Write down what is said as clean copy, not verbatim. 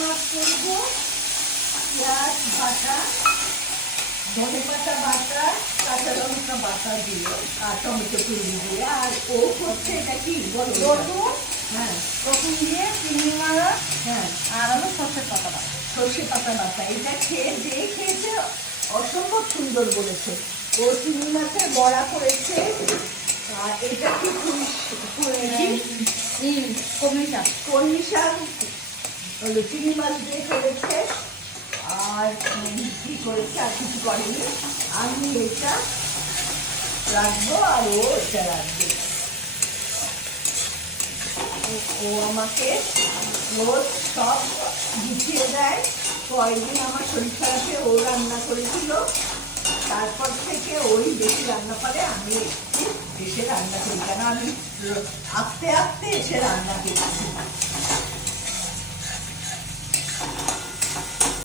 মাছ করবো পেঁয়াজ বাটা, ধনেপাতা বাটা, কাঁচা লঙ্কা বাটা দিয়ে আর টমেটো কুড়ি দিয়ে। আর ও হচ্ছে এটা কি বলো? রসুন, হ্যাঁ রসুন দিয়ে চিংড়ি মাছ, হ্যাঁ, আর হলো সর্ষের পাতা বাটা। সর্ষে পাতা বাটা। এটা খেয়ে যে খেয়েছে অসম্ভব সুন্দর বলেছে। ও চিংড়ি মাছের বড়া করেছে, আর এটা কি কলমি শাক। কলমি শাক হলো চিংড়ি মাছ দিয়ে করেছে। আর কি করেছে? আর কিছু করেনি। আমি এটা রাখবো আর ও এটা রাখবে। ও আমাকে রোজ সব গুছিয়ে দেয়। কয়েকদিন আমার শরীর খারাপে ও রান্না করেছিল, তারপর থেকে ওই বেশি রান্না পারে, আমি একটু এসে রান্না করি, কেন আমি আস্তে আস্তে এসে রান্না করছি।